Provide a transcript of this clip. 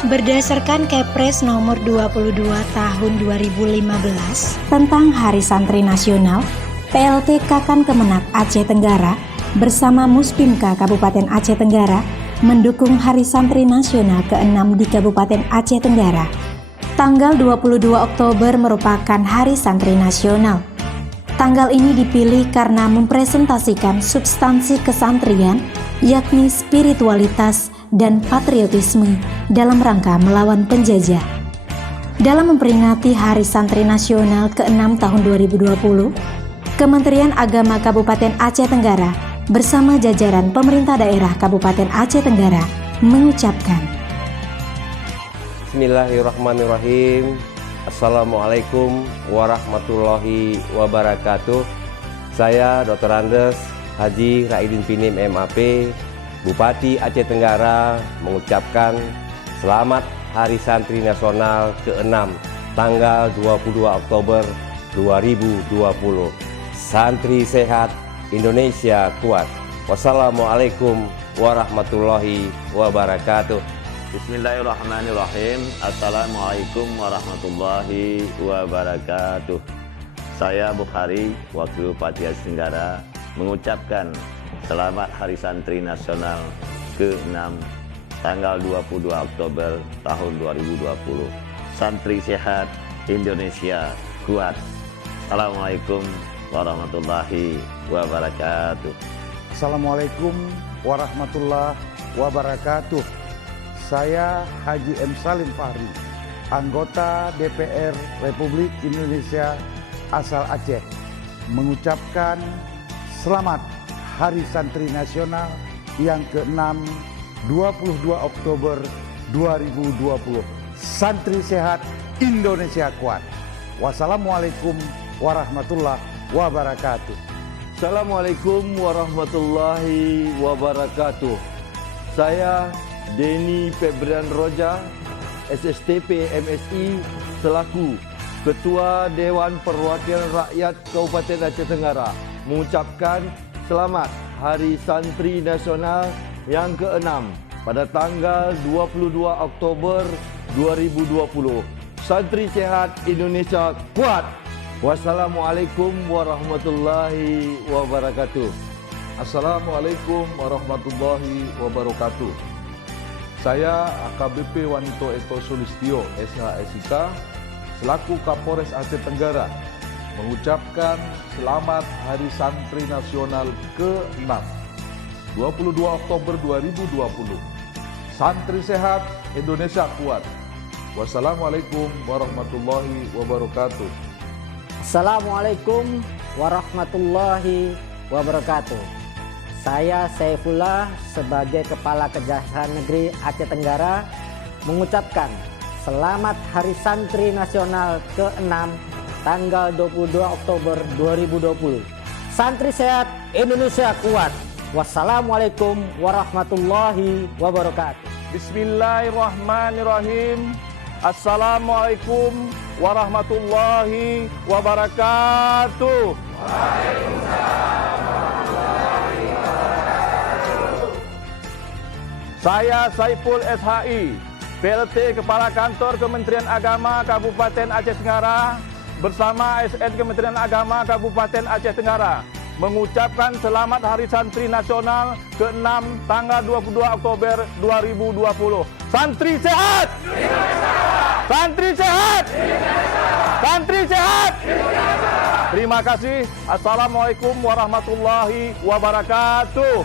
Berdasarkan Kepres nomor 22 tahun 2015 tentang Hari Santri Nasional, PLT Kakan Kemenak Aceh Tenggara bersama Muspimka Kabupaten Aceh Tenggara mendukung Hari Santri Nasional ke-6 di Kabupaten Aceh Tenggara. Tanggal 22 Oktober merupakan Hari Santri Nasional. Tanggal ini dipilih karena mempresentasikan substansi kesantrian, yakni spiritualitas dan patriotisme dalam rangka melawan penjajah. Dalam memperingati Hari Santri Nasional ke-6 tahun 2020, Kementerian Agama Kabupaten Aceh Tenggara bersama jajaran pemerintah daerah Kabupaten Aceh Tenggara mengucapkan Bismillahirrahmanirrahim. Assalamualaikum warahmatullahi wabarakatuh. Saya Dr. Andes Haji Raidin Pinim MAP, Bupati Aceh Tenggara, mengucapkan selamat Hari Santri Nasional ke-6 tanggal 22 Oktober 2020. Santri sehat, Indonesia kuat. Wassalamualaikum warahmatullahi wabarakatuh. Bismillahirrahmanirrahim. Assalamualaikum warahmatullahi wabarakatuh. Saya Bukhari, Wakil Bupati Aceh Tenggara, mengucapkan selamat Hari Santri Nasional ke-6 tanggal 22 Oktober tahun 2020. Santri sehat, Indonesia kuat. Assalamualaikum warahmatullahi wabarakatuh. Assalamualaikum warahmatullahi wabarakatuh. Saya Haji M. Salim Fahri, anggota DPR Republik Indonesia asal Aceh, mengucapkan selamat Hari Santri Nasional yang ke-6 22 Oktober 2020. Santri sehat, Indonesia kuat. Wassalamualaikum warahmatullahi wabarakatuh. Assalamualaikum warahmatullahi wabarakatuh. Saya Denny Febrian Roja, SSTP MSI, selaku Ketua Dewan Perwakilan Rakyat Kabupaten Aceh Tenggara, mengucapkan selamat Hari Santri Nasional yang ke-6 pada tanggal 22 Oktober 2020. Santri sehat, Indonesia kuat. Wassalamualaikum warahmatullahi wabarakatuh. Assalamualaikum warahmatullahi wabarakatuh. Saya AKBP Wanito Eko Sulistyo, SHSIK, selaku Kapolres Aceh Tenggara, mengucapkan selamat Hari Santri Nasional ke-6 22 Oktober 2020. Santri sehat, Indonesia kuat. Wassalamualaikum warahmatullahi wabarakatuh. Assalamualaikum warahmatullahi wabarakatuh. Saya Saifullah sebagai Kepala Kejaksaan Negeri Aceh Tenggara mengucapkan selamat Hari Santri Nasional ke-6 tanggal 22 Oktober 2020. Santri sehat, Indonesia kuat. Wassalamualaikum warahmatullahi wabarakatuh. Bismillahirrahmanirrahim. Assalamualaikum warahmatullahi wabarakatuh. Saya Saiful SHI, PLT Kepala Kantor Kementerian Agama Kabupaten Aceh Tenggara bersama ASN Kementerian Agama Kabupaten Aceh Tenggara mengucapkan selamat Hari Santri Nasional ke-6 tanggal 22 Oktober 2020. Santri sehat! Santri sehat! Santri sehat! Terima kasih. Assalamualaikum warahmatullahi wabarakatuh.